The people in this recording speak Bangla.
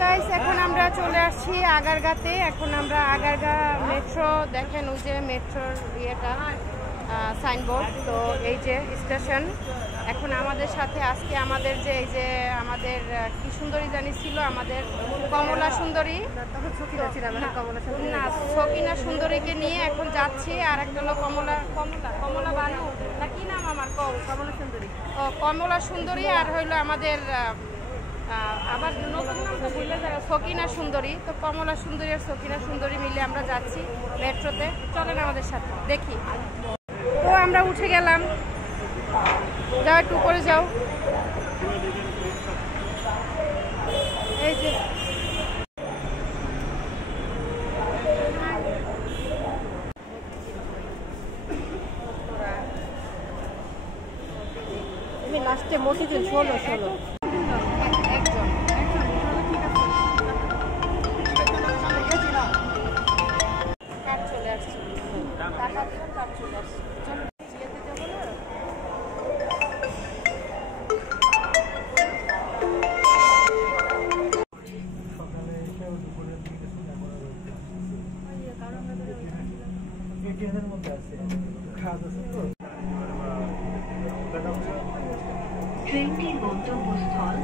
গাইস, এখন আমরা চলে আসছি আগারগাঁতে। এখন আমরা আগারগাঁ মেট্রো, দেখেন ওই যে মেট্রোর ইয়েটা সাইনবোর্ড, তো এই যে স্টেশন। এখন আমাদের সাথে আজকে আমাদের যে এই যে আমাদের কি সুন্দরী জানি ছিল, আমাদের কমলা সুন্দরী, না সকিনা সুন্দরীকে নিয়ে এখন যাচ্ছি। আর একটা হলো কমলা কমলা কমলা বানু না কি নাম আমার, কমলা সুন্দরী, ও কমলা সুন্দরী। আর হইলো আমাদের আবার নতুন নাম তো ভুলে যাবে, সকিনা সুন্দরী। তো কমলা সুন্দরী আর সকিনা সুন্দরী মিলে আমরা যাচ্ছি মেট্রোতে। চলেন আমাদের সাথে দেখি। তো আমরা উঠে গেলাম, যাও একটু উপরে যাও। এই যে লাস্টে মতিঝিল 16 একজন কার্ড চলে আসছে, টাকা দিলাম, কার্ড চলে আসছে। চলো ইয়েতে যাবো না। ট্রেনটির গন্তব্যস্থল